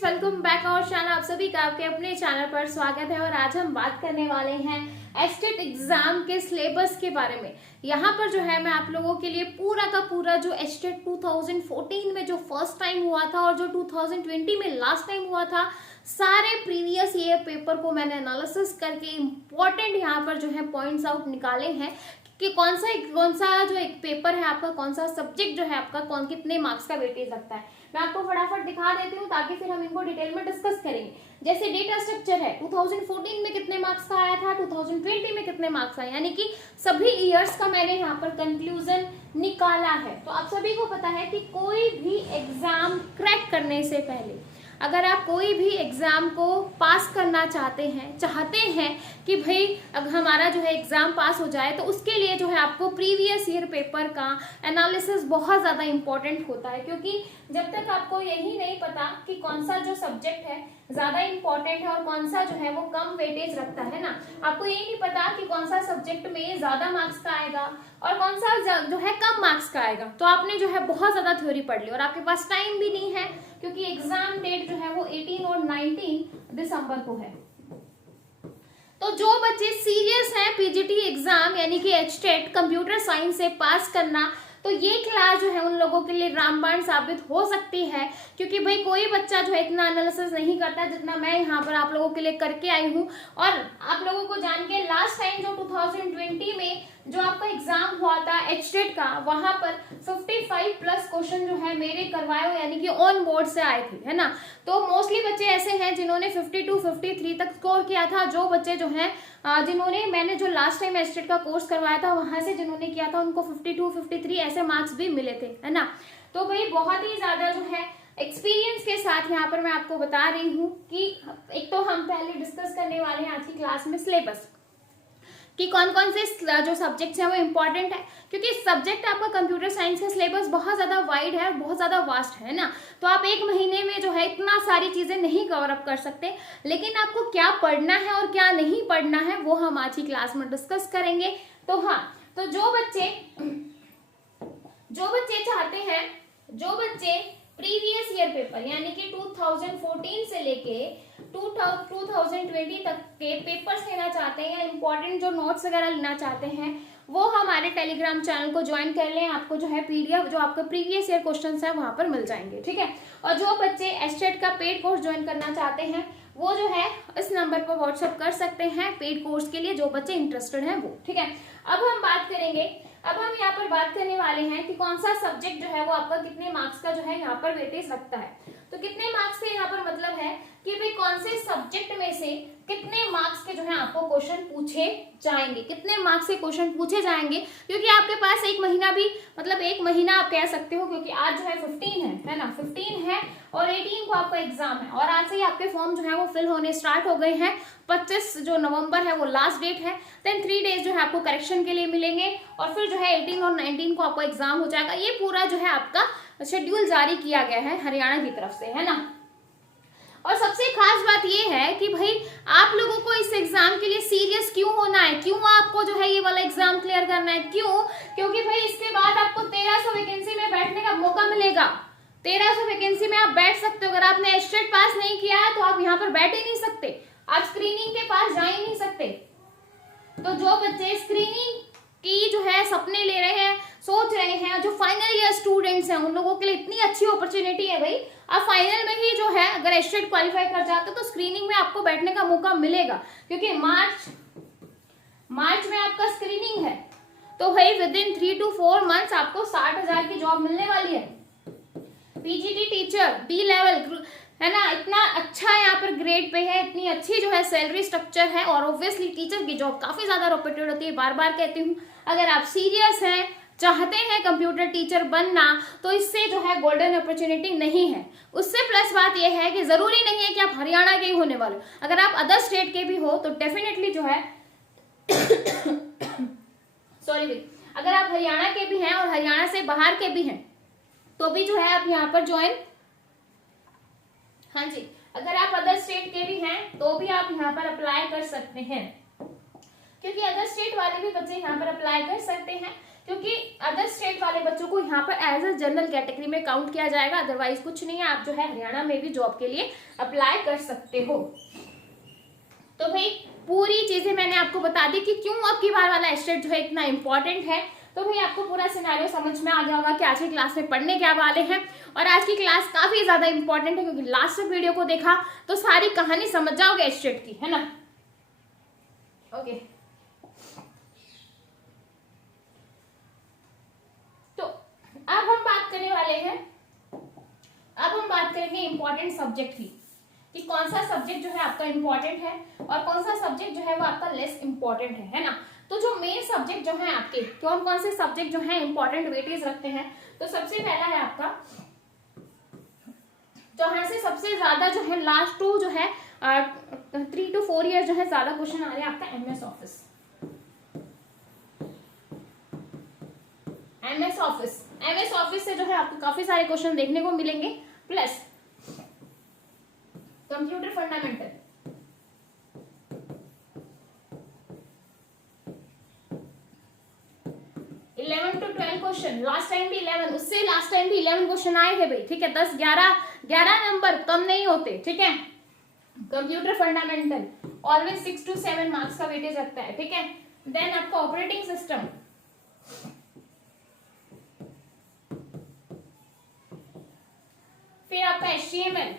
Friends, welcome back our channel. आप सभी का आपके अपने चैनल पर स्वागत है और आज हम बात करने वाले हैं एस्टेट एग्जाम के सिलेबस के बारे में। यहाँ पर जो है मैं आप लोगों के लिए पूरा का पूरा जो एस्टेट 2014 में जो फर्स्ट टाइम हुआ था और जो 2020 में लास्ट टाइम हुआ था, सारे प्रीवियस ईयर पेपर को मैंने एनालिसिस करके इम्पोर्टेंट यहाँ पर जो है पॉइंट्स आउट निकाले हैं कि कौन सा जो एक पेपर है आपका, कौन सा सब्जेक्ट जो है आपका, कौन कितने मार्क्स का वेटेज लगता है। मैं आपको फटाफट दिखा देती हूँ ताकि फिर हम इनको डिटेल में डिस्कस करेंगे। जैसे डेटा स्ट्रक्चर है, 2014 में कितने मार्क्स का आया था, 2020 में कितने मार्क्स आए, यानी कि सभी ईयर्स का मैंने यहाँ पर कंक्लूजन निकाला है। तो आप सभी को पता है कि कोई भी एग्जाम क्रैक करने से पहले, अगर आप कोई भी एग्जाम को पास करना चाहते हैं कि भाई अगर हमारा जो है एग्जाम पास हो जाए, तो उसके लिए जो है आपको प्रीवियस ईयर पेपर का एनालिसिस बहुत ज़्यादा इंपॉर्टेंट होता है। क्योंकि जब तक आपको यही नहीं पता कि कौन सा जो सब्जेक्ट है ज़्यादा इंपॉर्टेंट है और कौन सा जो है वो कम वेटेज रखता है ना, आपको ये नहीं पता कि कौन सा सब्जेक्ट में ज़्यादा मार्क्स का आएगा और कौन सा जो है कम मार्क्स का आएगा, तो आपने जो है बहुत ज़्यादा थ्योरी पढ़ ली और आपके पास टाइम भी नहीं है, क्योंकि एग्जाम डेट जो है वो 18 और 19 दिसंबर को है। तो जो बच्चे सीरियस हैं पीजीटी एग्जाम यानी कि एचटेट कंप्यूटर साइंस से पास करना, तो ये क्लास जो है उन लोगों के लिए रामबाण साबित हो सकती है। क्योंकि भाई कोई बच्चा जो है इतना एनालिसिस नहीं करता जितना मैं यहाँ पर आप लोगों के लिए करके आई हूँ। और आप लोगों को जान के लास्ट टाइम जो 2020 में जो आपका एग्जाम हुआ था एचटेट का, वहां पर 55 प्लस क्वेश्चन जो है मेरे करवाए हुए यानी कि ऑन बोर्ड से आए थे, है ना। तो मोस्टली बच्चे ऐसे हैं जिन्होंने 52 53 तक स्कोर किया था। जो बच्चे जो हैं जिन्होंने, मैंने जो लास्ट टाइम एचटेट का कोर्स करवाया था वहां से जिन्होंने किया था, उनको 52 53 ऐसे मार्क्स भी मिले थे, है ना। तो भाई बहुत ही ज्यादा जो है एक्सपीरियंस के साथ यहाँ पर मैं आपको बता रही हूँ कि एक तो हम पहले डिस्कस करने वाले हैं आज की क्लास में सिलेबस कि कौन कौन से जो सब्जेक्ट्स हैं वो इम्पोर्टेंट है। क्योंकि सब्जेक्ट आपका कंप्यूटर साइंस का सिलेबस बहुत ज़्यादा वाइड है और बहुत ज़्यादा वास्ट है ना। तो आप एक महीने में जो है इतना सारी चीज़ें नहीं कवर अप कर सकते, लेकिन आपको क्या पढ़ना है और क्या नहीं पढ़ना है वो हम आज की क्लास में डिस्कस करेंगे। तो हाँ, तो जो बच्चे चाहते हैं, जो बच्चे प्रीवियस ईयर पेपर यानी कि 2014 से लेके 2020 तक के पेपर्स लेना चाहते हैं या इम्पोर्टेंट जो नोट्स वगैरह लेना चाहते हैं, वो हमारे टेलीग्राम चैनल को ज्वाइन कर लें। आपको जो है पीडीएफ जो आपके प्रीवियस ईयर क्वेश्चंस है वहां पर मिल जाएंगे, ठीक है। और जो बच्चे एस्टेट का पेड कोर्स ज्वाइन करना चाहते हैं वो जो है इस नंबर पर व्हाट्सएप कर सकते हैं पेड कोर्स के लिए, जो बच्चे इंटरेस्टेड हैं वो, ठीक है। अब हम यहाँ पर बात करने वाले हैं कि कौन सा सब्जेक्ट जो है वो आपका कितने मार्क्स का जो है यहाँ पर वेटेज रखता है। तो कितने मार्क्स के यहाँ पर मतलब है कि भाई कौन से सब्जेक्ट में से कितने मार्क्स के जो है आपको क्वेश्चन पूछे जाएंगे, कितने मार्क्स के क्वेश्चन पूछे जाएंगे। क्योंकि आपके पास एक महीना भी, मतलब एक महीना आप कह सकते हो, क्योंकि आज जो है 15 है ना, 15 है और 18 को आपका एग्जाम है और आज से ही आपके फॉर्म जो है वो फिल होने स्टार्ट हो गए हैं। 25 जो नवंबर है वो लास्ट डेट है। देन 3 डेज जो है आपको करेक्शन के लिए मिलेंगे और फिर जो है 18 और 19 को आपको एग्जाम हो जाएगा। ये पूरा जो है आपका शेड्यूल जारी किया गया है हरियाणा की तरफ से, है ना। और सबसे खास बात ये है कि भाई आप लोगों को इस एग्जाम के लिए सीरियस क्यों होना है, क्यों आपको जो है ये वाला एग्जाम क्लियर करना है, क्यों? क्योंकि भाई इसके बाद आपको 1300 वैकेंसी में बैठने का मौका मिलेगा। 1300 वैकेंसी में आप बैठ सकते हो। अगर आपने एस्टेट पास नहीं किया है तो आप यहाँ पर बैठ ही नहीं सकते, आप स्क्रीनिंग के पास जा ही नहीं सकते। तो जो बच्चे स्क्रीनिंग की जो है सपने ले रहे हैं, सोच रहे हैं, जो फाइनल ईयर स्टूडेंट्स हैं, उन लोगों के लिए इतनी अच्छी अपॉर्चुनिटी है भाई। आप फाइनल में ही जो है अगर एस्टेट क्वालिफाई कर जाते तो स्क्रीनिंग में आपको बैठने का मौका मिलेगा। क्योंकि मार्च में आपका स्क्रीनिंग है, तो भाई विद इन 3 to 4 मंथ्स आपको 60,000 की जॉब मिलने वाली है। पीजीटी टीचर डी लेवल, है ना, इतना अच्छा यहाँ पर ग्रेड पे है, इतनी अच्छी जो है सैलरी स्ट्रक्चर है और ऑब्वियसली टीचर की जॉब काफी ज्यादा रेप्यूटेड होती है। बार बार कहती हूँ, अगर आप सीरियस हैं, चाहते हैं कंप्यूटर टीचर बनना, तो इससे जो है गोल्डन अपॉर्चुनिटी नहीं है। उससे प्लस बात यह है कि जरूरी नहीं है कि आप हरियाणा के ही होने वाले हो। अगर आप अदर स्टेट के भी हो तो डेफिनेटली जो है सॉरी भाई, अगर आप हरियाणा के भी हैं और हरियाणा से बाहर के भी हैं तो भी जो है आप यहाँ पर ज्वाइन, हाँ जी, अगर आप अदर स्टेट के भी हैं तो भी आप यहाँ पर अप्लाई कर सकते हैं। क्योंकि अदर स्टेट वाले भी बच्चे यहाँ पर अप्लाई कर सकते हैं। क्योंकि अदर स्टेट वाले बच्चों को यहाँ पर एज अ जनरल कैटेगरी में काउंट किया जाएगा, अदरवाइज कुछ नहीं है। आप जो है हरियाणा में भी जॉब के लिए अप्लाई कर सकते हो। तो भाई पूरी चीजें मैंने आपको बता दी कि क्यों अब की बार वाला एस्टेट जो है इतना इंपॉर्टेंट है। तो भाई आपको पूरा सिनेरियो समझ में आ गया होगा कि आज की क्लास में पढ़ने क्या वाले हैं। और आज की क्लास काफी ज्यादा इंपॉर्टेंट है, क्योंकि लास्ट वीडियो को देखा तो सारी कहानी समझ जाओगे एस्टेट की, है ना। ओके, तो अब हम बात करने वाले हैं, अब हम बात करेंगे इंपॉर्टेंट सब्जेक्ट की, कि कौन सा सब्जेक्ट जो है आपका इंपॉर्टेंट है और कौन सा सब्जेक्ट जो है वो आपका लेस इंपॉर्टेंट है ना। तो जो मेन सब्जेक्ट जो है आपके, कौन कौन से सब्जेक्ट जो है इंपॉर्टेंट वेटेज रखते हैं, तो सबसे पहला है आपका, जहां से सबसे ज्यादा जो है लास्ट टू जो है 3 to 4 ईयर जो है ज्यादा क्वेश्चन आ रहे हैं आपका एमएस ऑफिस। एमएस ऑफिस से जो है आपको काफी सारे क्वेश्चन देखने को मिलेंगे, plus computer fundamental, eleven to 12 question, last time भी 11, उससे लास्ट टाइम भी 11 क्वेश्चन आए थे भाई, ठीक है। 10 11 नंबर कम नहीं होते, ठीक है। Computer fundamental always 6 to 7 marks का वेटेज रखता है, ठीक है। देन आपका ऑपरेटिंग सिस्टम, फिर आपका HTML,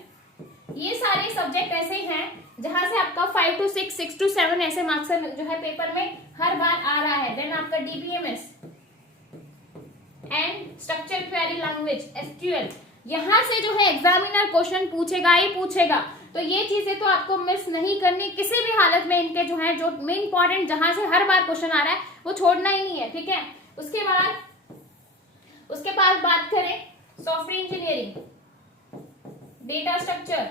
ये सारे सब्जेक्ट ऐसे हैं जहां से आपका 5 to 6, 6 to 7 ऐसे मार्क्स जो है पेपर में हर बार आ रहा है। देन आपका DBMS and structure query language SQL, यहां से जो है एग्जामिनर क्वेश्चन पूछेगा ही पूछेगा। तो ये चीजें तो आपको मिस नहीं करनी किसी भी हालत में। इनके जो है जो मेन इंपॉर्टेंट जहां से हर बार क्वेश्चन आ रहा है वो छोड़ना ही नहीं है, ठीक है। उसके बाद बात करें software engineering, data structure,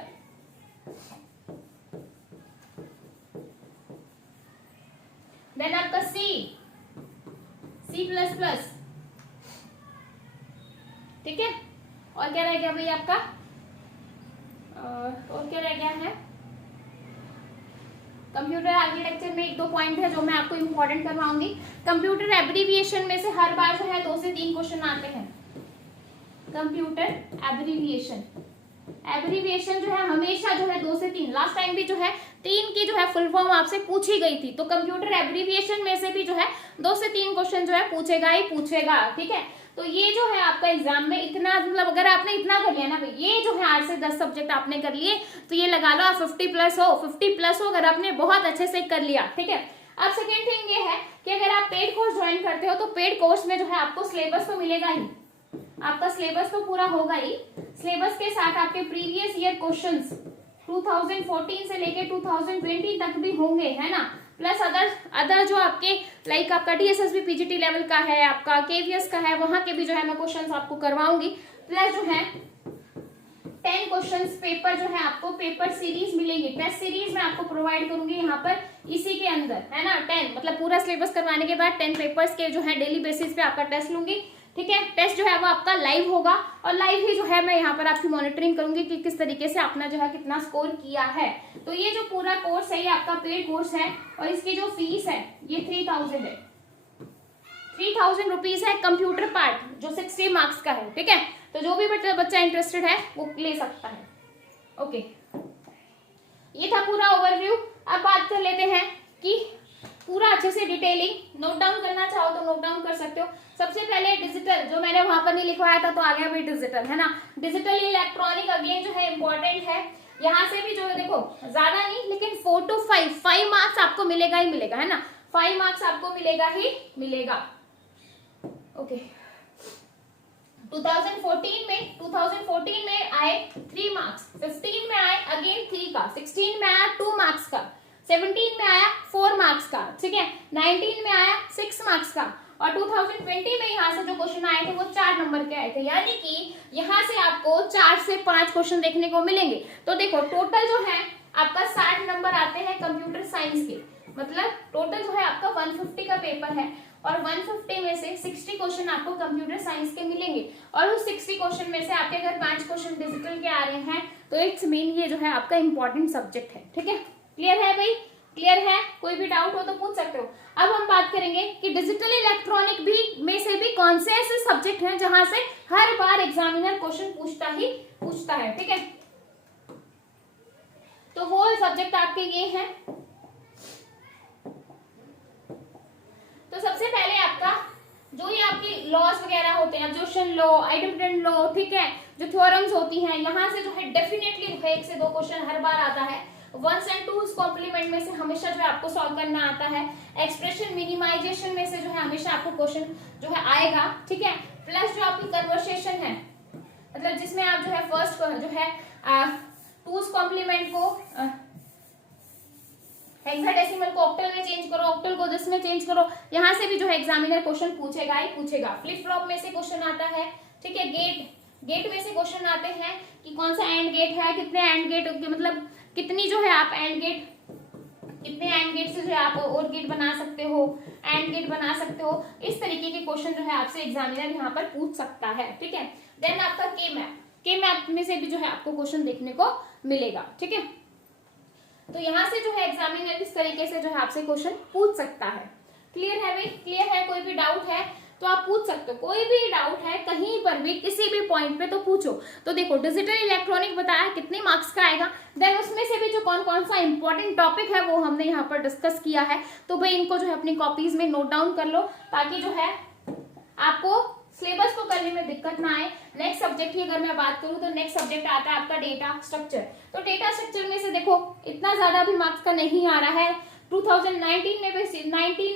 then आपका C++, ठीक है। और क्या रह गया भाई आपका, और क्या रह गया है, कंप्यूटर आर्किटेक्चर में 1-2 पॉइंट है जो मैं आपको इंपॉर्टेंट करवाऊंगी। कंप्यूटर एब्रीविएशन में से हर बार जो है 2 से 3 क्वेश्चन आते हैं। कंप्यूटर एब्रीविएशन जो है हमेशा जो है 2 से 3, लास्ट टाइम भी जो है 3 की जो है फुल फॉर्म आपसे पूछी गई थी। तो कंप्यूटर एब्रीविएशन में से भी जो है 2 से 3 क्वेश्चन जो है पूछेगा ही पूछेगा, ठीक है। तो ये जो है आपका एग्जाम में इतना, मतलब अगर आपने इतना कर लिया ना भाई, ये जो है 8 से 10 सब्जेक्ट आपने कर लिए, तो ये लगा लो आप 50 प्लस हो अगर आपने बहुत अच्छे से कर लिया, ठीक है। अब सेकेंड थिंग ये है कि अगर आप पेड कोर्स ज्वाइन करते हो तो पेड कोर्स में जो है आपको सिलेबस तो मिलेगा ही, आपका सिलेबस तो पूरा होगा ही। सिलेबस के साथ आपके प्रीवियस ईयर क्वेश्चंस 2014 से लेके 2020 तक भी होंगे, है ना। प्लस अदर जो आपके लाइक आपका DSSB PGT लेवल का है, आपका KVS का है, वहां के भी जो है मैं क्वेश्चंस आपको करवाऊंगी। प्लस जो है 10 क्वेश्चंस पेपर जो है आपको पेपर सीरीज मिलेंगी, टेस्ट सीरीज मैं आपको प्रोवाइड करूंगी यहाँ पर इसी के अंदर, है ना। 10 मतलब पूरा सिलेबस करवाने के बाद 10 पेपर्स के जो है डेली बेसिस पे आपका टेस्ट लूंगी, ठीक है। टेस्ट जो है वो आपका लाइव होगा और लाइव ही जो है मैं यहाँ पर आपकी मॉनिटरिंग करूंगी कि किस तरीके से आपने जो है कितना स्कोर किया है। तो ये जो पूरा कोर्स है ये आपका पेड कोर्स है और इसकी जो फीस है ये 3000 है, 3000 रुपीज है। कंप्यूटर पार्ट जो 60 मार्क्स का है, ठीक है। तो जो भी बच्चा इंटरेस्टेड है वो ले सकता है। ओके, ये था पूरा ओवरव्यू। अब बात कर लेते हैं कि पूरा अच्छे से डिटेलिंग नोट डाउन करना चाहो तो नोट डाउन कर सकते हो। सबसे पहले डिजिटल, जो मैंने वहां पर नहीं लिखवाया था तो आ गया भाई डिजिटल, है ना। डिजिटल इलेक्ट्रॉनिक अगेन जो है इंपॉर्टेंट है। यहाँ से भी जो है देखो ज्यादा नहीं लेकिन 4 to 5 मार्क्स आपको मिलेगा ही मिलेगा, है ना। 5 मार्क्स आपको मिलेगा ही मिलेगा। ओके, 2014 में आए 3 मार्क्स, 15 में आए अगेन 3 का, 16 में आया 2 मार्क्स का, 17 में आया 4 मार्क्स का, ठीक है। 19 में आया 6 मार्क्स का और 2020 में यहाँ से जो क्वेश्चन आए थे वो 4 नंबर के आए थे। यानी कि यहाँ से आपको 4 से 5 क्वेश्चन देखने को मिलेंगे। तो देखो टोटल जो है आपका 60 नंबर आते हैं कंप्यूटर साइंस के, मतलब टोटल जो है आपका 150 का पेपर है और 150 में से 60 क्वेश्चन आपको कंप्यूटर साइंस के मिलेंगे और उस 60 क्वेश्चन में से आपके अगर 5 क्वेश्चन डिजिटल के आ रहे हैं तो इट्स मीन ये जो है आपका इंपॉर्टेंट सब्जेक्ट है, ठीक है। क्लियर है भाई। क्लियर है? कोई भी डाउट हो तो पूछ सकते हो। अब हम बात करेंगे कि डिजिटल इलेक्ट्रॉनिक भी में से भी कौन से ऐसे सब्जेक्ट हैं जहां से हर बार एग्जामिनर क्वेश्चन पूछता है, ठीक है। तो वो सब्जेक्ट आपके ये हैं। तो सबसे पहले आपका जो ये आपकी लॉज वगैरह होते हैं, एब्जॉर्प्शन लॉ, आइडेंटिटी लॉ, ठीक है, जो थ्योरम्स होती हैं, यहां से जो है डेफिनेटली 1 से 2 क्वेश्चन हर बार आता है। 1 एंड 2 कॉम्प्लीमेंट में से हमेशा जो है आपको सॉल्व करना आता है। एक्सप्रेशन मिनिमाइजेशन में से जो है हमेशा आपको क्वेश्चन जो है आएगा, ठीक है। प्लस जो आपकी कन्वर्सेशन है, मतलब जिसमें आप जो है फर्स्ट जो है 2 कॉम्प्लीमेंट को हेक्साडेसिमल को ऑक्टल में चेंज करो, ऑक्टल को 10 में चेंज करो, यहां से भी जो है एग्जामिनर क्वेश्चन पूछेगा ही पूछेगा। फ्लिप फ्लॉप में से क्वेश्चन आता है, ठीक है। गेट में से क्वेश्चन आते हैं कि कौन सा एंड गेट है, कितने एंड गेट, मतलब कितनी जो है आप एंड गेट, कितने एंड गेट से जो है आप और गेट बना सकते हो, एंड गेट बना सकते हो। इस तरीके के क्वेश्चन जो है आपसे एग्जामिनर यहाँ पर पूछ सकता है, ठीक है। देन आपका के मैप में से भी जो है आपको क्वेश्चन देखने को मिलेगा, ठीक है। तो यहाँ से जो है एग्जामिनर किस तरीके से जो है आपसे क्वेश्चन पूछ सकता है। क्लियर है भाई? क्लियर है? कोई भी डाउट है तो आप पूछ सकते हो, कोई भी डाउट है कहीं पर भी किसी भी पॉइंट पे तो पूछो। तो देखो डिजिटल इलेक्ट्रॉनिक बताया कितने मार्क्स का आएगा, देन उसमें से भी जो कौन कौन सा इंपॉर्टेंट टॉपिक है वो हमने यहाँ पर डिस्कस किया है। तो भाई इनको जो है अपनी कॉपीज में नोट डाउन कर लो ताकि जो है आपको सिलेबस को करने में दिक्कत ना आए। नेक्स्ट सब्जेक्ट की अगर मैं बात करूं तो नेक्स्ट सब्जेक्ट आता है आपका डेटा स्ट्रक्चर। तो डेटा स्ट्रक्चर में से देखो इतना ज्यादा भी मार्क्स का नहीं आ रहा है। 2019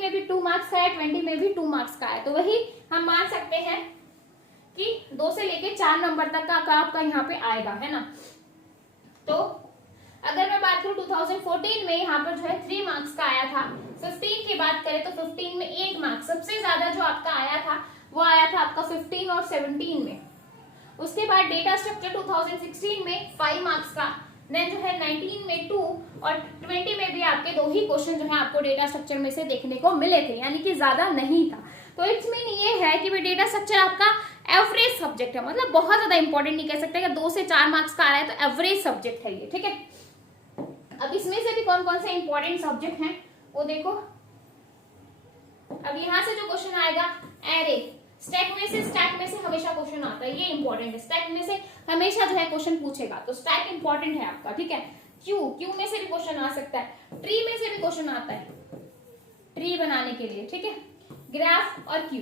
में भी 2 मार्क्स का है, 20 में भी 2 मार्क्स का है। तो वही हम मान सकते हैं कि 2 से लेके 4 नंबर तक का आपका यहाँ पे आएगा, है ना। तो अगर मैं बात करूं 2014 में यहाँ पर जो है 3 मार्क्स का आया था। 15 की बात करें तो 15 में 8 मार्क्स, सबसे ज्यादा जो आपका आया था वो आया था आपका 15 और 17 में। उसके बाद डेटा स्ट्रक्चर 2016 में 5 मार्क्स का, देन जो है 19 में 2 और 20 में भी आपके 2 ही क्वेश्चन जो है आपको डेटा स्ट्रक्चर में से देखने को मिले थे, यानी कि ज्यादा नहीं था। तो इट्स मीन ये है कि डेटा स्ट्रक्चर आपका एवरेज सब्जेक्ट है, मतलब बहुत ज्यादा इंपॉर्टेंट नहीं कह सकते कि 2 से 4 मार्क्स का आ रहा है तो एवरेज सब्जेक्ट है ये, ठीक है। अब इसमें से भी कौन कौन से इंपॉर्टेंट सब्जेक्ट हैं वो देखो। अब यहाँ से जो क्वेश्चन आएगा एरे, स्टैक में से हमेशा क्वेश्चन आता है, ये इंपॉर्टेंट है। स्टैक में से हमेशा जो है क्वेश्चन पूछेगा, तो स्टैक इंपॉर्टेंट है आपका, ठीक है। क्यू में से भी क्वेश्चन आ सकता है, ट्री में से भी क्वेश्चन आता है ट्री बनाने के लिए, ठीक है। ग्राफ और क्यू,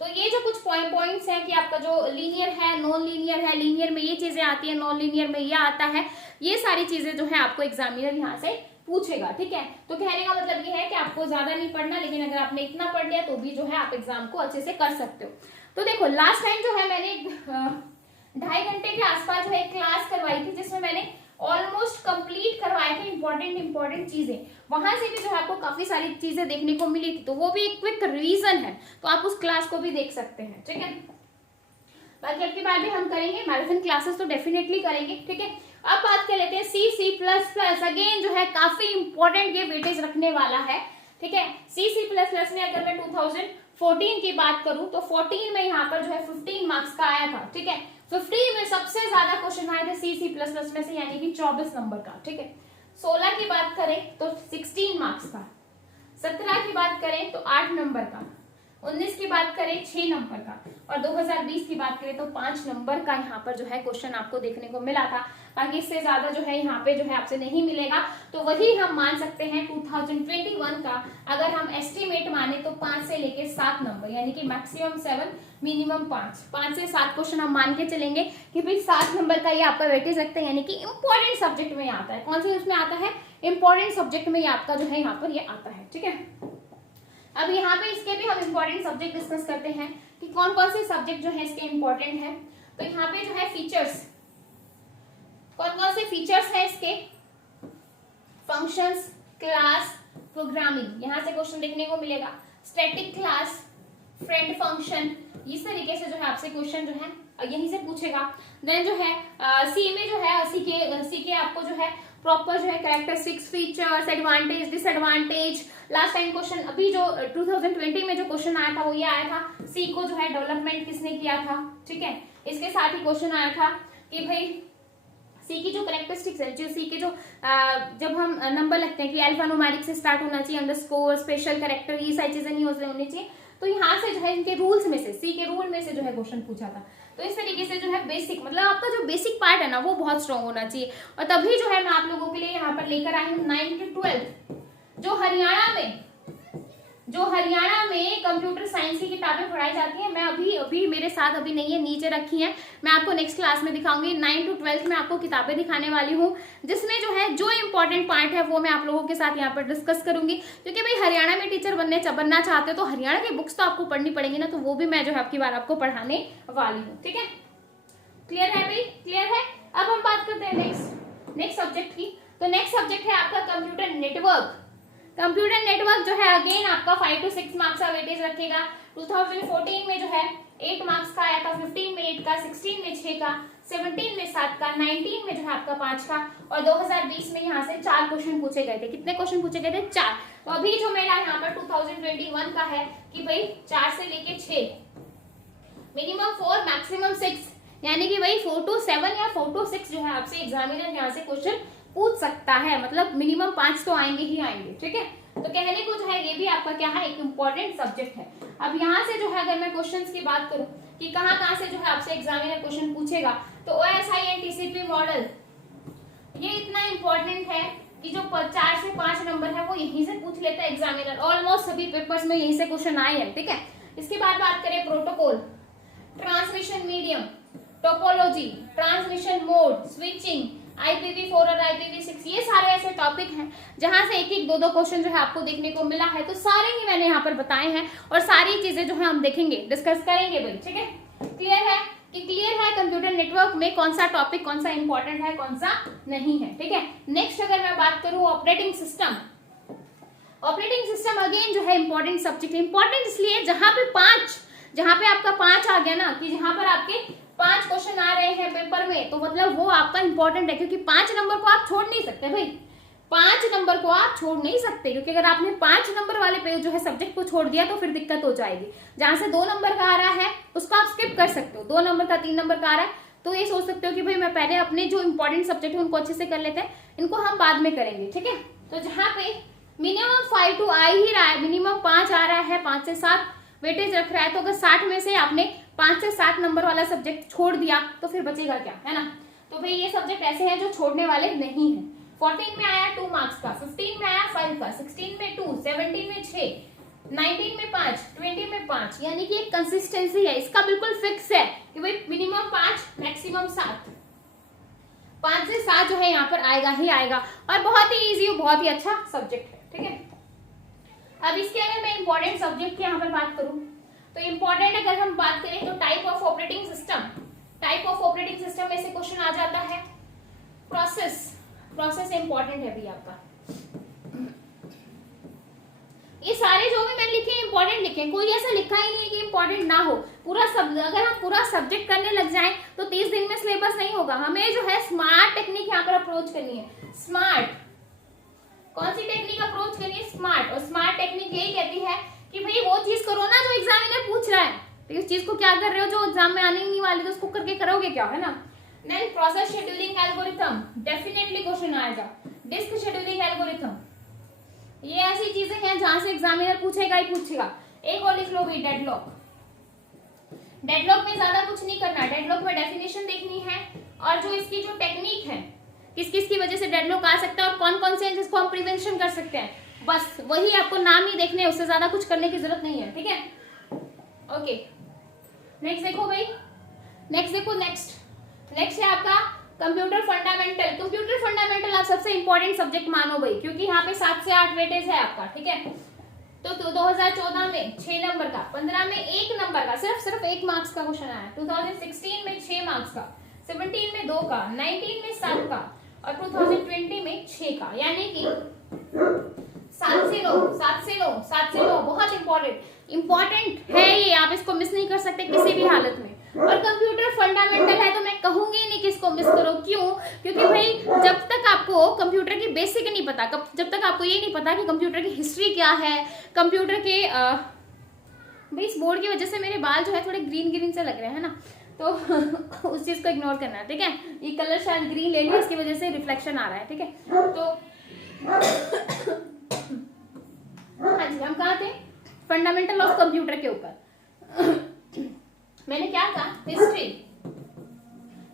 तो ये जो कुछ पॉइंट्स हैं कि आपका जो लीनियर है, नॉन लीनियर है, लीनियर में ये चीजें आती है, नॉन लीनियर में ये आता है, ये सारी चीजें जो है आपको एग्जामिनर यहाँ से पूछेगा, ठीक है। तो कहने का मतलब ये है कि आपको ज्यादा नहीं पढ़ना, लेकिन अगर आपने इतना पढ़ लिया तो भी जो है आप एग्जाम को अच्छे से कर सकते हो। तो देखो लास्ट टाइम जो है मैंने 2.5 घंटे के आसपास जो है क्लास करवाई थी, जिसमें मैंने ऑलमोस्ट कंप्लीट करवाए थे इंपॉर्टेंट चीजें। वहां से भी जो है आपको काफी सारी चीजें देखने को मिली थी, तो वो भी एक क्विक रिवीजन है, तो आप उस क्लास को भी देख सकते हैं, ठीक है। बाकी अब की बार भी हम करेंगे मैराथन क्लासेस, तो डेफिनेटली करेंगे, ठीक है। अब बात कर लेते हैं C++। अगेन जो है काफी इंपॉर्टेंट ये वेटेज रखने वाला है, ठीक है। C++ में अगर मैं 2014 की बात करूं तो 14 में यहाँ पर जो है 15 मार्क्स का आया था, ठीक है। 15 में सबसे ज्यादा क्वेश्चन आए थे C++ में से, यानी कि 24 नंबर का, ठीक है। 16 की बात करें तो 16 मार्क्स का, 17 की बात करें तो 8 नंबर का, 19 की बात करें 6 नंबर का, और 2020 की बात करें तो 5 नंबर का यहाँ पर जो है क्वेश्चन आपको देखने को मिला था। बाकी इससे ज्यादा जो है यहाँ पे जो है आपसे नहीं मिलेगा। तो वही हम मान सकते हैं 2021 का अगर हम एस्टिमेट माने तो 5 से लेके 7 नंबर, यानी कि मैक्सिमम 7 मिनिमम 5 से 7 क्वेश्चन हम मान के चलेंगे कि भाई 7 नंबर का ये आपका वेटेज रखते हैं, यानी कि इंपॉर्टेंट सब्जेक्ट में आता है। कौन से उसमें आता है? इंपॉर्टेंट सब्जेक्ट में ये आपका जो है यहाँ पर ये आता है, ठीक है। अब यहाँ पे इसके भी हम इंपॉर्टेंट सब्जेक्ट डिस्कस करते हैं कि कौन कौन से सब्जेक्ट जो है इसके इंपॉर्टेंट है। तो यहाँ पे जो है फीचर्स, कौन कौन से फीचर्स हैं इसके? फंक्शंस, क्लास, प्रोग्रामिंग, यहाँ से क्वेश्चन देखने को मिलेगा। स्टैटिक क्लास, फ्रेंड फंक्शन, इस तरीके से जो है आपसे क्वेश्चन जो है यहीं से पूछेगा। देन जो है सी में जो है सी के आपको जो है प्रॉपर जो है characteristics, features, advantage, disadvantage. Last time question अभी जो 2020 में जो क्वेश्चन आया था वो ये आया था, सी को जो है डेवलपमेंट किसने किया था, ठीक है। इसके साथ ही क्वेश्चन आया था कि भाई सी की जो करेक्टरिस्टिक्स है, जो सी के जो जब हम नंबर लगते हैं कि अल्फा न्यूमेरिक से स्टार्ट होना चाहिए, अंडरस्कोर, स्पेशल कैरेक्टर, ये सारी चीजें नहीं होनी चाहिए। तो यहाँ से जो है इनके रूल्स में से, सी के रूल में से जो है क्वेश्चन पूछा था। तो इस तरीके से जो है बेसिक, मतलब आपका जो बेसिक पार्ट है ना वो बहुत स्ट्रांग होना चाहिए। और तभी जो है मैं आप लोगों के लिए यहाँ पर लेकर आई हूँ 9th to 12th जो हरियाणा में कंप्यूटर साइंस की किताबें पढ़ाई जाती हैं। मैं अभी मेरे साथ अभी नहीं है, नीचे रखी हैं, मैं आपको नेक्स्ट क्लास में दिखाऊंगी। 9th to 12th में आपको किताबें दिखाने वाली हूँ, जिसमें जो है जो इंपॉर्टेंट पार्ट है वो मैं आप लोगों के साथ यहाँ पर डिस्कस करूंगी। क्योंकि भाई हरियाणा में टीचर बनना चाहते हो तो हरियाणा की बुक्स तो आपको पढ़नी पड़ेगी ना, तो वो भी मैं जो है आपकी बार आपको पढ़ाने वाली हूँ। ठीक है, क्लियर है भाई, क्लियर है। अब हम बात करते हैं नेक्स्ट सब्जेक्ट की। तो नेक्स्ट सब्जेक्ट है आपका कंप्यूटर नेटवर्क। कंप्यूटर नेटवर्क जो है अगेन आपका 5 to 6 मार्क्स का वेटेज रखेगा। 2014 में जो है 8 मार्क्स का आया था, 15 में 8 का, 16 में 6 का, 17 में 7 का, 19 में जो है आपका 5 का, और 2020 में यहाँ से 4 क्वेश्चन पूछे गए थे। कितने क्वेश्चन पूछे गए थे? 4। तो अभी जो मेरा यहाँ पर 2021 का है कि भाई 4 से लेके 6, मिनिमम 4 मैक्सिमम 6, यानी कि भाई 4 to 7 या 4 to 6 जो है आपसे एग्जामिनर यहाँ से क्वेश्चन पूछ सकता है। मतलब मिनिमम 5 तो आएंगे ही आएंगे। ठीक है, तो कहने को जो है ये भी आपका क्या है, एक इम्पोर्टेंट सब्जेक्ट है। अब यहाँ से जो है अगर मैं क्वेश्चंस की बात करूं कि कहाँ से जो है आपसे एग्जामिनर क्वेश्चन पूछेगा, तो OSI एंड TCP मॉडल ये इतना इम्पोर्टेंट है कि जो 4 से 5 नंबर है वो यहीं से पूछ लेता है एग्जामिनर। ऑलमोस्ट सभी पेपर्स में यहीं से क्वेश्चन आए हैं। ठीक है, इसके बाद बात करें protocol, transmission medium, topology, transmission mode, switching, IPv4 और IPv6, ये सारे ऐसे टॉपिक हैं जहां से एक 2 क्वेश्चन जो है आपको देखने को मिला है। तो सारे ही मैंने यहाँ पर बताए हैं और सारी चीजें जो है हम देखेंगे, डिस्कस करेंगे भाई। ठीक है, क्लियर है कि क्लियर है कंप्यूटर नेटवर्क में कौन सा टॉपिक, कौन सा इंपॉर्टेंट है, कौन सा नहीं है। ठीक है, नेक्स्ट अगर मैं बात करूं operating system. Operating system again जो है इंपॉर्टेंट सब्जेक्ट। इंपॉर्टेंट इसलिए जहां पे आपका 5 आ गया ना, कि जहां पर आपके 5 क्वेश्चन आ रहे हैं पेपर में, तो मतलब वो आपका इंपॉर्टेंट है। क्योंकि 5 नंबर को आप छोड़ नहीं सकते भाई, 5 नंबर को आप छोड़ नहीं सकते। क्योंकि अगर आपने 5 नंबर वाले पे जो है सब्जेक्ट को छोड़ दिया तो फिर दिक्कत हो जाएगी। जहां से 2 नंबर का आ रहा है उसको आप स्किप कर सकते हो, 2 नंबर का 3 नंबर का आ रहा है तो ये सोच सकते हो कि भाई मैं पहले अपने जो इंपॉर्टेंट सब्जेक्ट है उनको अच्छे से कर लेते हैं, इनको हम बाद में करेंगे। ठीक है, तो जहां पे मिनिमम 5 to आ ही रहा है, मिनिमम 5 आ रहा है, 5 से 7 वेटेज रख रहा है, तो अगर 60 में से आपने 5 से 7 नंबर वाला सब्जेक्ट छोड़ दिया तो फिर बचेगा क्या, है ना। तो भाई ये सब्जेक्ट ऐसे हैं जो छोड़ने वाले नहीं है। 14 में आया 2 मार्क्स का, 15 में आया 5 का, 16 में 2, 17 में 6, 19 में 5, 20 में 5, यानी कि एक कंसिस्टेंसी है, इसका बिल्कुल फिक्स है कि भाई मिनिमम 5 मैक्सिमम 7, 5 से 7 जो है यहाँ पर आएगा ही आएगा। और बहुत ही ईजी, बहुत ही अच्छा सब्जेक्ट है। ठीक है, अब इसके अगर मैं इंपॉर्टेंट सब्जेक्ट की यहाँ पर बात करूं तो इंपॉर्टेंट अगर हम बात करें तो टाइप ऑफ ऑपरेटिंग सिस्टम में से क्वेश्चन आ जाता है। प्रोसेस इंपॉर्टेंट है भी आपका। ये सारे जो भी मैंने लिखे इंपॉर्टेंट लिखे, कोई ऐसा लिखा ही नहीं है कि इंपॉर्टेंट ना हो। अगर हम पूरा सब्जेक्ट करने लग जाएं तो 30 दिन में सिलेबस नहीं होगा। हमें जो है स्मार्ट टेक्निक यहाँ पर अप्रोच करनी है। स्मार्ट, कौन सी टेक्निक अप्रोच करनी है? स्मार्ट। और स्मार्ट टेक्निक यही कहती है कि भाई वो चीज करो ना जो एग्जामिनर पूछ रहा है, तो इस चीज को क्या कर रहे हो जो एग्जाम में आने ही नहीं वाली, तो उसको करके करोगे क्या, है ना। Then process scheduling algorithm, definitely question आएगा। डिस्क शेड्यूलिंग एल्गोरिथम, ये ऐसी चीजें हैं जहां से एग्जामिनर पूछेगा ही पूछेगा। एक और लिख लो भाई, डेडलॉक। डेडलॉक में ज्यादा कुछ नहीं करना, डेडलॉक में डेफिनेशन देखनी है और जो इसकी जो टेक्निक है, किस किस की वजह से डेडलॉक आ सकता है और कौन कौन से हैं जिसको हम प्रिवेंशन कर सकते हैं, बस वही आपको नाम ही देखने हैं, उससे ज्यादा कुछ करने की जरूरत नहीं है। ठीक है, ओके। नेक्स्ट देखो भाई, नेक्स्ट है आपका कंप्यूटर फंडामेंटल। कंप्यूटर फंडामेंटल आप सबसे इंपॉर्टेंट सब्जेक्ट मानो भाई, क्योंकि यहाँ पे 7 से 8 वेटेज है आपका। ठीक है, तो 2014 में 6 नंबर का, 15 में 1 नंबर का, सिर्फ 1 मार्क्स का क्वेश्चन आया, 2016 में 6 मार्क्स का, 17 में 2 का, 19 में 7 का और 2020 में 6 का, यानी कि 7 से 9 बहुत इंपॉर्टेंट है ये, आप इसको मिस नहीं कर सकते किसी भी हालत में। और कंप्यूटर फंडामेंटल है तो मैं कहूंगी नहीं कि इसको मिस करो। क्यों? क्योंकि भाई जब तक आपको कंप्यूटर की बेसिक नहीं पता, जब तक आपको ये नहीं पता कि कंप्यूटर की हिस्ट्री क्या है, कंप्यूटर के भाई इस बोर्ड की वजह से मेरे बाल जो है थोड़े ग्रीन से लग रहे हैं ना, तो उस चीज को इग्नोर करना है, ठीक है। ये कलर शायद ग्रीन ले लिया, इसकी वजह से रिफ्लेक्शन आ रहा है, ठीक है। तो हाँ जी, हम कहाँ थे? फंडामेंटल ऑफ कंप्यूटर के ऊपर। मैंने क्या कहा? हिस्ट्री,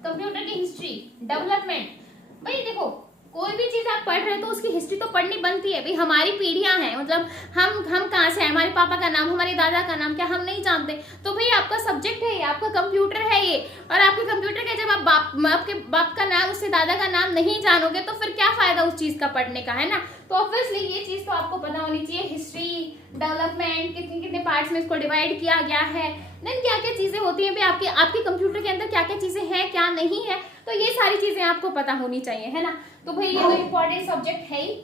कंप्यूटर की हिस्ट्री, डेवलपमेंट। भाई देखो, कोई भी चीज आप पढ़ रहे हो तो उसकी हिस्ट्री तो पढ़नी बनती है भाई। हमारी पीढ़ियां हैं, मतलब हम कहाँ से हैं, हमारे पापा का नाम, हमारे दादा का नाम क्या हम नहीं जानते? तो भाई आपका सब्जेक्ट है ये, आपका कंप्यूटर है ये, और आपके कंप्यूटर के जब आप आपके बाप का नाम, उससे दादा का नाम नहीं जानोगे तो फिर क्या फायदा उस चीज का पढ़ने का, है ना। तो ऑब्वियसली ये चीज तो आपको पता होनी चाहिए। हिस्ट्री, डेवलपमेंट, कितने कितने पार्ट्स में इसको डिवाइड किया गया है, देन क्या क्या चीजें होती हैं भाई आपके कंप्यूटर के अंदर, क्या क्या चीजें हैं क्या नहीं है, तो ये सारी चीजें आपको पता होनी चाहिए, है ना। तो भाई ये तो इम्पोर्टेंट सब्जेक्ट है ही,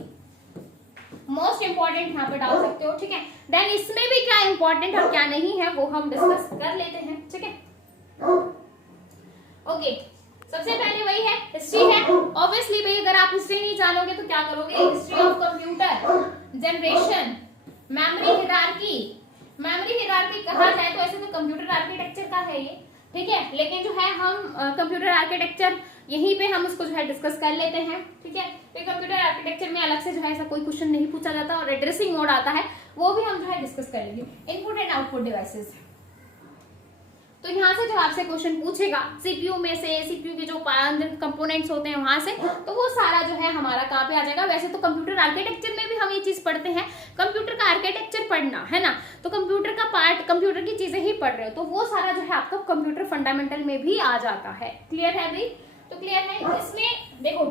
मोस्ट इम्पोर्टेंट यहाँ पे डाल सकते हो, ठीक है। देन इसमें भी क्या इम्पोर्टेंट और क्या नहीं है वो हम डिस्कस कर लेते हैं, ठीक है। ओके, सबसे पहले वही है, हिस्ट्री है। ऑब्वियसली भाई अगर आप हिस्ट्री नहीं जानोगे तो क्या करोगे? History of computer, generation, memory hierarchy. Memory hierarchy कहा जाए तो ऐसे तो कंप्यूटर आर्किटेक्चर का है ये, ठीक है, लेकिन जो है हम कंप्यूटर आर्किटेक्चर यहीं पे हम उसको जो है डिस्कस कर लेते हैं, ठीक है। तो कंप्यूटर आर्किटेक्चर में अलग से जो है ऐसा कोई क्वेश्चन नहीं पूछा जाता, और एड्रेसिंग मोड आता है, वो भी हम जो है डिस्कस कर लेंगे। इनपुट एंड आउटपुट डिवाइसेस, तो यहाँ से जो आपसे क्वेश्चन पूछेगा सीपीयू में से, सीपीयू के जो कंपोनेंट्स होते हैं वहां से, तो वो सारा जो है हमारा कहाँ पे आ जाएगा। वैसे तो कंप्यूटर आर्किटेक्चर में भी हम ये चीज पढ़ते हैं, कंप्यूटर का आर्किटेक्चर पढ़ना है ना, तो कंप्यूटर का पार्ट, कंप्यूटर की चीजें ही पढ़ रहे हो, तो वो सारा जो है आपका कंप्यूटर फंडामेंटल में भी आ जाता है। क्लियर है भाई? तो क्लियर है। इसमें देखो,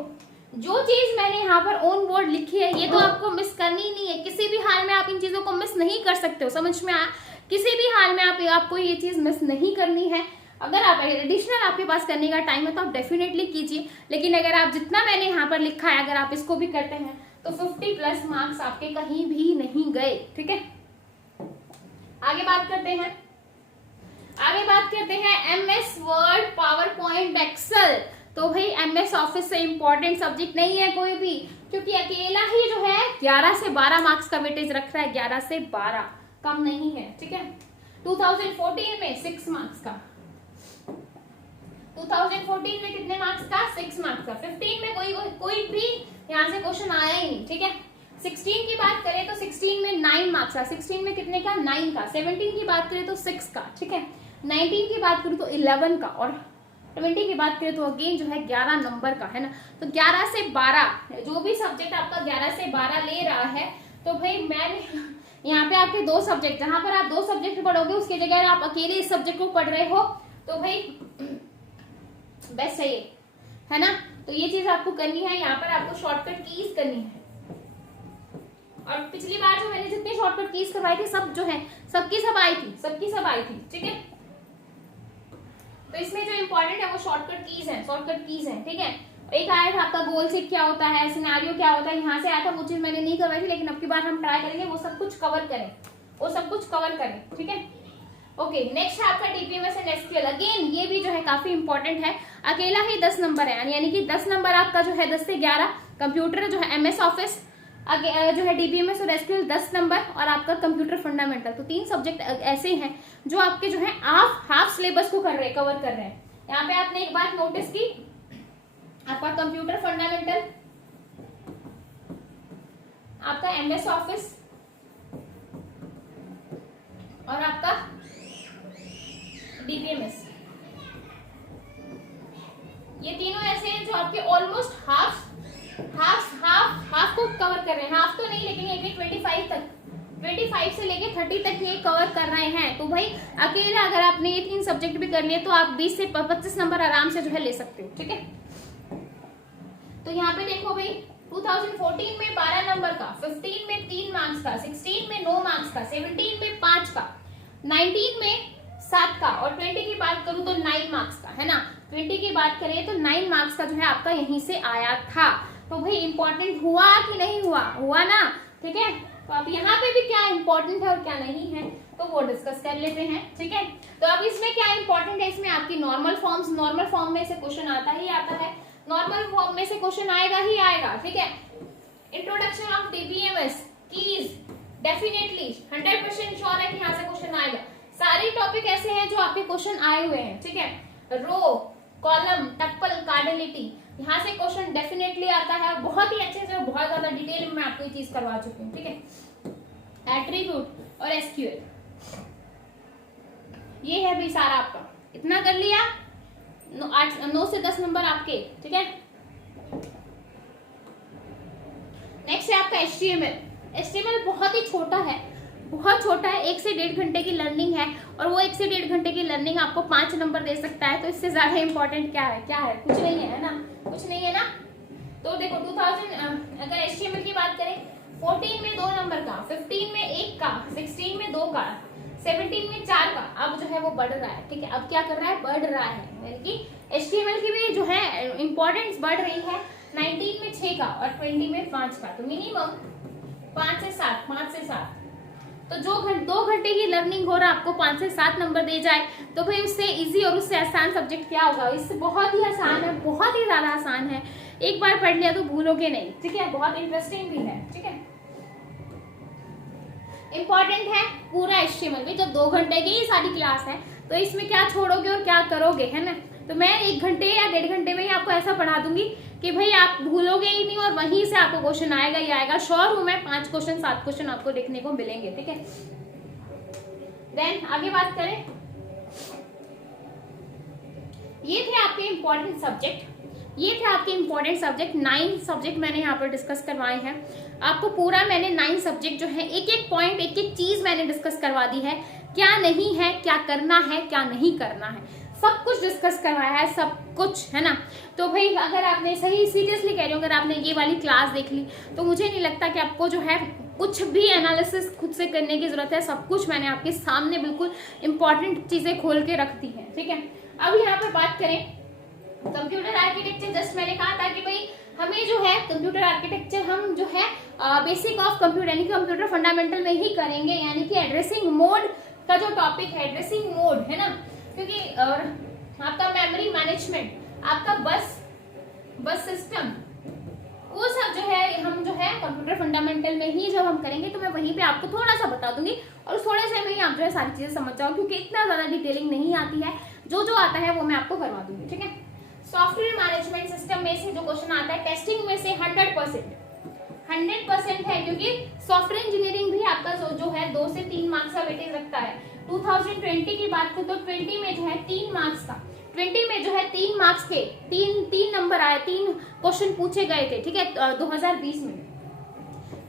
जो चीज मैंने यहाँ पर ऑन बोर्ड लिखी है ये तो आपको मिस करनी नहीं है, किसी भी हाल में आप इन चीजों को मिस नहीं कर सकते हो, समझ में आया? किसी भी हाल में आपको ये चीज मिस नहीं करनी है। अगर आप एडिशनल आपके पास करने का टाइम है तो आप डेफिनेटली कीजिए, लेकिन अगर आप जितना मैंने यहाँ पर लिखा है अगर आप इसको भी करते हैं तो 50+ मार्क्स आपके कहीं भी नहीं गए, ठीक है। आगे बात करते हैं MS Word, PowerPoint, Excel. तो भाई MS ऑफिस से इंपॉर्टेंट सब्जेक्ट नहीं है कोई भी, क्योंकि अकेला ही जो है 11 से 12 मार्क्स का वेटेज रख रहा है, 11 से 12, कम नहीं है, ठीक है। 2014 में 6 मार्क्स का, 2014 में कितने मार्क्स का? 6 मार्क्स का। 15 में कोई भी यहाँ से क्वेश्चन आया ही नहीं, ठीक है। 16 की बात करें तो 16 में 9 मार्क्स का, 16 में कितने का? 9 का। 17 की बात करें तो 6 का, ठीक है। 19 की बात करूं तो 11 का, और 20 की बात करें तो अगेन जो है 11 नंबर का, है ना। तो 11 से 12 जो भी सब्जेक्ट आपका 11 से 12 ले रहा है, तो भाई मैंने यहाँ पे आपके 2 सब्जेक्ट, जहां पर आप 2 सब्जेक्ट पढ़ोगे उसकी जगह आप अकेले इस सब्जेक्ट को पढ़ रहे हो, तो भाई बेस्ट है ये, है ना। तो ये चीज आपको करनी है, यहाँ पर आपको शॉर्टकट कीज करनी है। और पिछली बार जो मैंने जितनी शॉर्टकट कीज करवाई थी सब जो है सबकी सब आई थी, ठीक है। तो इसमें जो इम्पोर्टेंट है वो शॉर्टकट कीज है, ठीक है। एक आया था आपका गोल सेट क्या होता है, सिनेरियो क्या होता है, यहाँ से आया था, वो चीज मैंने नहीं करवाई थी, लेकिन अब की बार हम ट्राई करेंगे वो सब कुछ कवर करें, ठीक है। ओके, नेक्स्ट है आपका DBMS एंड SQL। अगेन ये भी जो है काफी इंपॉर्टेंट है, अकेला ही 10 नंबर है, यानी कि 10 नंबर आपका जो है 10 से 11, कंप्यूटर जो है MS ऑफिस, जो है DBMS और SQL 10 नंबर, और आपका कंप्यूटर फंडामेंटल। तो 3 सब्जेक्ट ऐसे हैं जो आपके जो है हाफ सिलेबस को कवर कर रहे हैं। यहाँ पे आपने एक बात नोटिस की, आपका कंप्यूटर फंडामेंटल, आपका MS ऑफिस और आपका DBMS, ये तीनों ऐसे हैं जो आपके ऑलमोस्ट हाफ को कवर कर रहे हैं। हाफ तो नहीं, लेकिन ये 25 से लेके 30 तक ये कवर कर रहे हैं। तो भाई अकेला अगर आपने ये 3 सब्जेक्ट भी करने हैं तो आप 20 से 25 नंबर आराम से जो है ले सकते हो, ठीक है। तो यहाँ पे देखो भाई, 2014 में 12 नंबर का, 15 में 3 मार्क्स का, 16 में 9 मार्क्स का, 17 में 5 का, 19 में 7 का, और 20 की बात करूं तो 9 मार्क्स का, है ना। 20 की बात करें तो 9 मार्क्स का जो है आपका यहीं से आया था। तो भाई इंपॉर्टेंट हुआ कि नहीं हुआ ना, ठीक है। तो अब यहाँ पे भी क्या इंपॉर्टेंट है और क्या नहीं है तो वो डिस्कस कर लेते हैं, ठीक है। तो अब इसमें क्या इंपॉर्टेंट है, इसमें आपकी नॉर्मल फॉर्म में से क्वेश्चन आता है, नॉर्मल फॉर्म में से क्वेश्चन आएगा ही आएगा, ठीक है। Introduction of DBMS keys, definitely 100% sure है कि यहाँ से क्वेश्चन आएगा। सारे टॉपिक ऐसे हैं जो आपके क्वेश्चन आए हुए हैं, ठीक है। रो, कॉलम, टप्पल, कार्डिनलिटी, यहाँ से क्वेश्चन डेफिनेटली आता है। बहुत ही अच्छे से, बहुत ज्यादा डिटेल में मैं आपको ये चीज करवा चुकी हूँ, ठीक है। एट्रीब्यूट और एसक्यूएल, ये है भी सारा आपका। इतना कर लिया, 9 से 10 नंबर आपके, ठीक है। नेक्स्ट है आपका HTML। HTML बहुत ही छोटा है, बहुत छोटा है, 1 से 1.5 घंटे की लर्निंग है, और वो 1 से 1.5 घंटे की लर्निंग आपको 5 नंबर दे सकता है। तो इससे ज्यादा इंपॉर्टेंट क्या है? क्या है? कुछ नहीं है ना, कुछ नहीं है ना। तो देखो 2000 अगर HTML की बात करें, 14 में 2 नंबर का, 15 में 1 का, 16 में 2 का, 17 में 4 का, अब जो है वो बढ़ रहा है, ठीक है। अब क्या कर रहा है? बढ़ रहा है, यानी कि HTML की भी जो है इंपॉर्टेंस बढ़ रही है। 19 में 6 का और 20 में 5 का, तो मिनिमम 5 से 7। तो जो 2 घंटे की लर्निंग हो रहा है, आपको 5 से 7 नंबर दे जाए, तो भाई उससे इजी और उससे आसान सब्जेक्ट क्या होगा? इससे बहुत ही आसान है, बहुत ही ज्यादा आसान है। एक बार पढ़ लिया तो भूलोगे नहीं, ठीक है। बहुत इंटरेस्टिंग भी है, ठीक है। इंपॉर्टेंट है पूरा HTML में। जब 2 घंटे की ही सारी क्लास है, तो इसमें क्या छोड़ोगे और क्या करोगे, है ना। तो मैं 1 घंटे या 1.5 घंटे में ही आपको ऐसा पढ़ा दूंगी कि भाई आप भूलोगे ही नहीं, और वहीं से आपको क्वेश्चन आएगा ही आएगा। श्योर हूं मैं, 5 क्वेश्चन 7 क्वेश्चन आपको देखने को मिलेंगे, ठीक है। देन आगे बात करें, ये थे आपके इंपॉर्टेंट सब्जेक्ट, 9 सब्जेक्ट मैंने यहाँ पर डिस्कस करवाए हैं। आपको पूरा मैंने 9 सब्जेक्ट जो है, एक एक पॉइंट, एक एक चीज मैंने डिस्कस करवा दी है। क्या नहीं है, क्या करना है, क्या नहीं करना है, सब कुछ डिस्कस करवाया है, सब कुछ, है ना। तो भाई अगर आपने, सही सीरियसली कह रही हूँ, अगर आपने ये वाली क्लास देख ली, तो मुझे नहीं लगता कि आपको जो है कुछ भी एनालिसिस खुद से करने की जरूरत है। सब कुछ मैंने आपके सामने बिल्कुल इंपॉर्टेंट चीजें खोल के रख दी है, ठीक है। अब यहाँ पर बात करें कंप्यूटर आर्किटेक्चर, जस्ट मैंने कहा था कि भाई हमें जो है कंप्यूटर आर्किटेक्चर हम जो है बेसिक ऑफ कंप्यूटर यानी कि कंप्यूटर फंडामेंटल में ही करेंगे, यानी कि एड्रेसिंग मोड का जो टॉपिक है, एड्रेसिंग मोड, है ना। क्योंकि और आपका मेमोरी मैनेजमेंट, आपका बस सिस्टम, वो सब जो है हम जो है कंप्यूटर फंडामेंटल में ही जब हम करेंगे, तो मैं वहीं पे आपको थोड़ा सा बता दूंगी, और थोड़े से में ही आप जो है सारी चीजें समझ जाओ, क्योंकि इतना ज्यादा डिटेलिंग नहीं आती है। जो आता है वो मैं आपको करवा दूंगी, ठीक है। सॉफ्टवेयर मैनेजमेंट सिस्टम में से जो क्वेश्चन आता है, टेस्टिंग में से 100% है, क्योंकि सॉफ्टवेयर इंजीनियरिंग भी आपका जो है 2 से 3 मार्क्स का वेटेज रखता है। 2020 की बात करें तो 20 में जो है 3 मार्क्स का, 20 में जो है 3 मार्क्स के 3 नंबर आए, 3 क्वेश्चन पूछे गए थे, ठीक है। 2020 में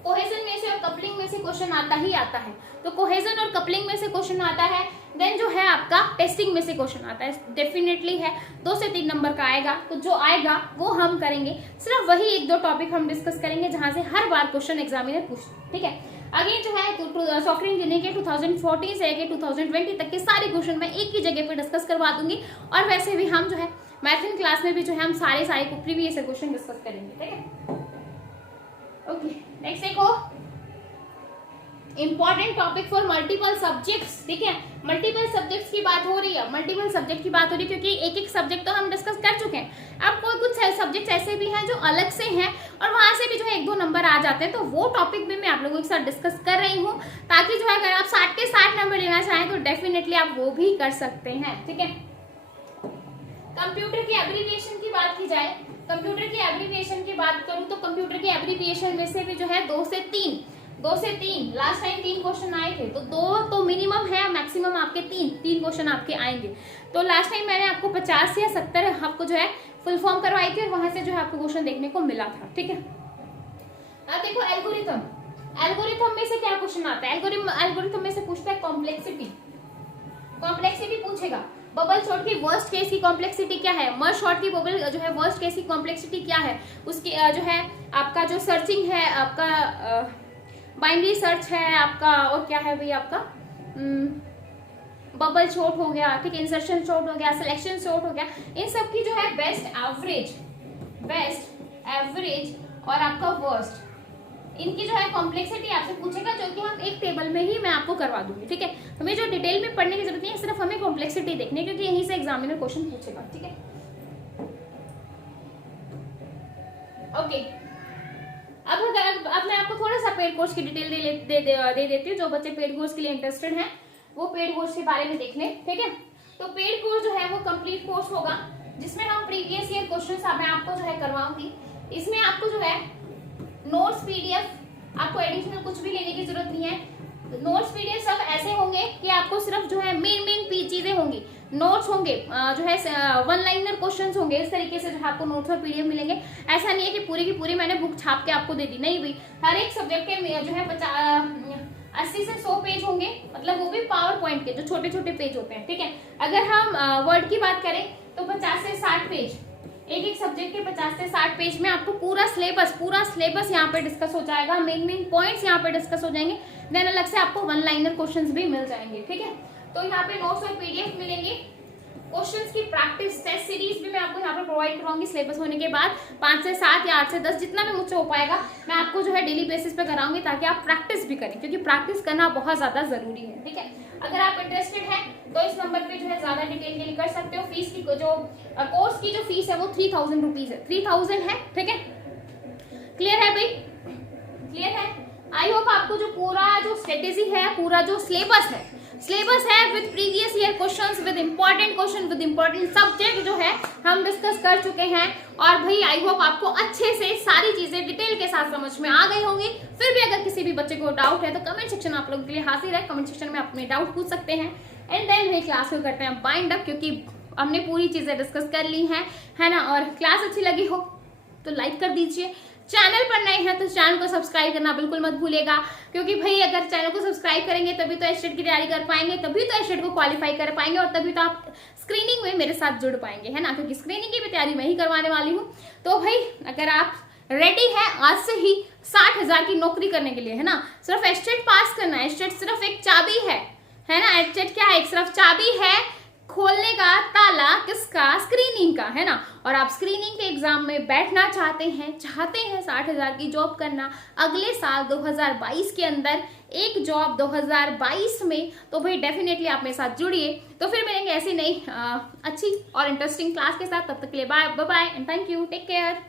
कोहेजन में से और कपलिंग में से क्वेश्चन आता ही आता है। तो कोहेजन और कपलिंग में से क्वेश्चन आता है, देन जो है आपका टेस्टिंग में से क्वेश्चन आता है, डेफिनेटली है 2 से 3 नंबर का आएगा। तो जो आएगा वो हम करेंगे, सिर्फ वही 1-2 टॉपिक हम डिस्कस करेंगे जहां से हर बार क्वेश्चन एग्जामिनर पूछते, ठीक है। अगेन जो है सॉफ्टवेयर इंजीनियरिंग के 2014 से लेकर 2020 तक के सारे क्वेश्चन मैं एक ही जगह पे डिस्कस करवा दूंगी, और वैसे भी हम जो है मैथ क्लास में भी जो है हम सारे प्रीवियस क्वेश्चन डिस्कस करेंगे, ठीक है। ओके, नेक्स्ट देखो, important topic for multiple subjects, ठीक है। मल्टीपल सब्जेक्ट्स की बात हो रही है, मल्टीपल सब्जेक्ट की बात हो रही है, क्योंकि एक सब्जेक्ट तो हम डिस्कस कर चुके हैं। अब कोई कुछ सब्जेक्ट्स ऐसे भी हैं जो अलग से हैं, और वहां से भी जो है 1-2 नंबर आ जाते हैं। तो वो टॉपिक भी मैं आप लोगों के साथ डिस्कस कर रही हूँ, ताकि जो है अगर आप 60 के 60 नंबर लेना चाहें तो डेफिनेटली आप वो भी कर सकते हैं, ठीक है। कंप्यूटर की एब्रीविएशन की बात की जाए, कंप्यूटर की एब्रीविएशन की बात करूं तो कंप्यूटर की एब्रीविएशन में से भी जो है 2 से 3 लास्ट टाइम 3 क्वेश्चन आए थे, तो 2 तो मिनिमम है, मैक्सिमम आपके 3 क्वेश्चन आपके आएंगे। तो लास्ट टाइम मैंने आपको 50 या 70 आपको जो है फुल फॉर्म करवाई थी, और वहां से जो है आपको क्वेश्चन देखने को मिला था, ठीक है। अब देखो एल्गोरिथम में से क्या क्वेश्चन आता है, एल्गोरिथम में से पूछता है कॉम्प्लेक्सिटी पूछेगा। बबल शॉट की वर्स्ट केस की कॉम्प्लेक्सिटी क्या है, मर्ज शॉट की बबल जो है वर्स्ट केस की कॉम्प्लेक्सिटी क्या है, उसकी जो है आपका जो सर्चिंग है, आपका बाइनरी सर्च है आपका, और क्या है भाई आपका बबल शॉट हो गया, ठीक है, इंसर्शन शॉट हो गया, सिलेक्शन शॉट हो गया। इन सब की जो है बेस्ट एवरेज और आपका वर्स्ट, इनकी जो है कॉम्प्लेक्सिटी आपसे पूछेगा, जो कि हम एक टेबल में ही मैं आपको करवा दूंगी, ठीक है। हमें जो डिटेल में पढ़ने की जरूरत नहीं है, सिर्फ हमें कॉम्प्लेक्सिटी देखनी है, क्योंकि यहीं से एग्जामिनर क्वेश्चन पूछेगा, ठीक है। ओके, अब मैं आपको थोड़ा सा पेड कोर्स की डिटेल दे देती हूँ। जो बच्चे पेड कोर्स के लिए इंटरेस्टेड हैं वो पेड कोर्स के बारे में देख लें, ठीक है। तो पेड कोर्स जो है वो कंप्लीट कोर्स होगा, जिसमें हम प्रीवियस ईयर क्वेश्चन मैं आपको जो है करवाऊंगी। इसमें आपको जो है नोट्स पीडीएफ, आपको एडिशनल कुछ भी लेने की जरूरत नहीं है। नोट्स पीडीएफ सब ऐसे होंगे कि आपको सिर्फ जो है मेन चीजें होंगी, नोट्स होंगे, जो है वन लाइनर क्वेश्चंस होंगे, इस तरीके से जो आपको नोट्स और पीडीएफ मिलेंगे। ऐसा नहीं है कि पूरी की पूरी मैंने बुक छाप के आपको दे दी, नहीं भाई, हर एक सब्जेक्ट के जो है 80 से 100 पेज होंगे, मतलब वो भी पावर पॉइंट के जो छोटे छोटे पेज होते हैं, ठीक है। अगर हम वर्ड की बात करें तो 50 से 60 पेज, एक सब्जेक्ट के 50 से 60 पेज में आपको पूरा सिलेबस यहाँ पे डिस्कस हो जाएगा, मेन पॉइंट्स यहाँ पे डिस्कस हो जाएंगे। देन अलग से आपको वन लाइनर क्वेश्चंस भी मिल जाएंगे, ठीक है। तो यहाँ पे नोट्स और पीडीएफ मिलेंगे। क्वेश्चंस की प्रैक्टिस टेस्ट सीरीज भी मैं आपको यहाँ पे प्रोवाइड करवाऊंगी सिलेबस होने के बाद। 5 से 7 या 8 से 10 जितना भी मुझसे हो पाएगा मैं आपको जो है डेली बेसिस पे कराऊंगी, ताकि आप प्रैक्टिस भी करें, क्योंकि प्रैक्टिस करना बहुत ज्यादा जरूरी है, ठीक है। अगर आप इंटरेस्टेड हैं तो इस नंबर पे जो है ज्यादा डिटेल के लिए कर सकते हो। फीस की जो कोर्स की जो फीस है वो 3000 रुपीज है, 3000 है, ठीक है। क्लियर है भाई, क्लियर है। आई होप आपको जो पूरा जो स्ट्रेटेजी है, पूरा जो सिलेबस है with previous year questions, with important question, with important subject जो है हम डिस्कस कर चुके हैं। और भाई आई होप आपको अच्छे से सारी चीजें डिटेल के साथ समझ में आ गई होंगी। फिर भी अगर किसी भी बच्चे को डाउट है तो कमेंट सेक्शन आप लोगों के लिए हाजिर है, कमेंट सेक्शन में अपने डाउट पूछ सकते हैं। एंड देन भाई क्लास को करते हैं बाइंड अप, क्योंकि हमने पूरी चीजें डिस्कस कर ली हैं, है ना। और क्लास अच्छी लगी हो तो लाइक कर दीजिए, चैनल पर नए हैं तो चैनल को सब्सक्राइब करना बिल्कुल मत भूलिएगा, क्योंकि भाई अगर चैनल को सब्सक्राइब करेंगे तभी तो एस्टेट की तैयारी कर पाएंगे, तभी तो एस्टेट को क्वालिफाई कर पाएंगे, और तभी तो आप स्क्रीनिंग में मेरे साथ जुड़ पाएंगे, है ना, क्योंकि स्क्रीनिंग की भी तैयारी मैं ही करवाने वाली हूँ। तो भाई अगर आप रेडी है आज से ही 60,000 की नौकरी करने के लिए, है ना, सिर्फ एस्टेट पास करना है। एस्टेट सिर्फ एक चाबी है ना। एस्टेट क्या है, एक सिर्फ चाबी है, खोलने का ताला किसका, स्क्रीनिंग का, है ना। और आप स्क्रीनिंग के एग्जाम में बैठना चाहते हैं 60,000 की जॉब करना अगले साल 2022 के अंदर, एक जॉब 2022 में, तो भाई डेफिनेटली आप मेरे साथ जुड़िए। तो फिर मिलेंगे ऐसी नई अच्छी और इंटरेस्टिंग क्लास के साथ। तब तक के लिए bye bye and thank you, take care.